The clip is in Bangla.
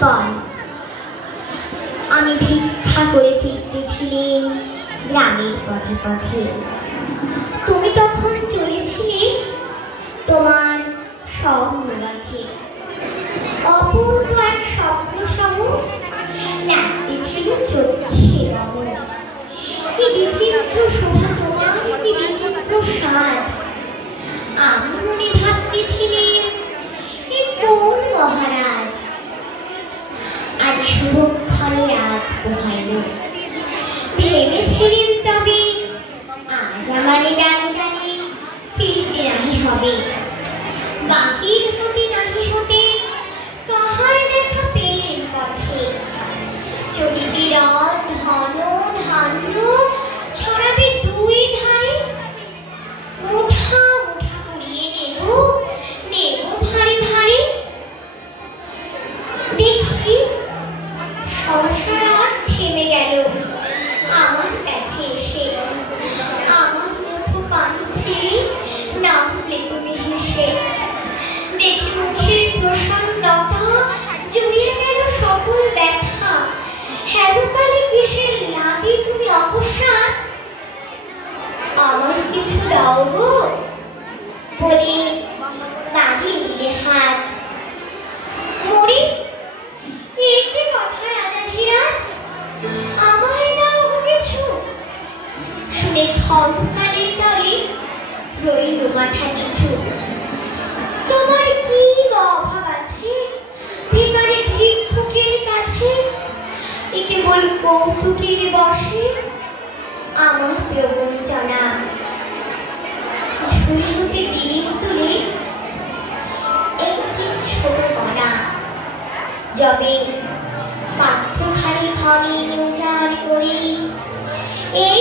পর আমি ভিক্ষা করে ফিরতেছিলেন গ্রামের পথে পথে। তুমি তখন চলেছিলে তোমার স্বপ্নরথে। অপূর্ব এক স্বপ্ন সহ নাচতেছিল চোখে অমর। কি বিচিত্র শোভা তোমার, কি বিচিত্র সাজ। আমি মনে ভাবতেছিলেন এ কোন মহারাজ। আজ শুভক্ষণে রাত পোহাইল। ভেবেছিলেন তবে আজ আমারে ডানে ডানে ফিরতে নাহি হবে। বাকির হতে নাহি হতে কাহার দেখা পেলেন পথে। চলিতে রথ ধন ধান্য ছড়াবে দুই ধারে। মুঠা মুঠা কুড়িয়ে নেব ভারী ভারী। দেখি সংসার আর থেমে গেল আমার কাছে এসে। আমার মুখ কাঁদছে নামলে তুমি হেসে। দেখে মুখের প্রসন্নতা জুড়িয়ে গেল সকল ব্যথা। হেবকালে কিসের লাগে তুমি অকস্মাৎ। আমার কিছু দাও গো বলে বাড়িয়ে নিলে হাত। মরি একে কথা রাজাধিরাজ, আমায় দাও কিছু। শুনে ক্ষমকালের তরে রইল মাথা কিছু। তোমার কি অভাব আছে ভিখারি ভিক্ষুকের কাছে। এ কেবল কৌতুকের বসে আমার প্রবঞ্চনা। ঝুড়ি হতে দিলিপ তুলে একটি ছোট কণা। যবে মাত্র খানি খনি উজাড় করে এই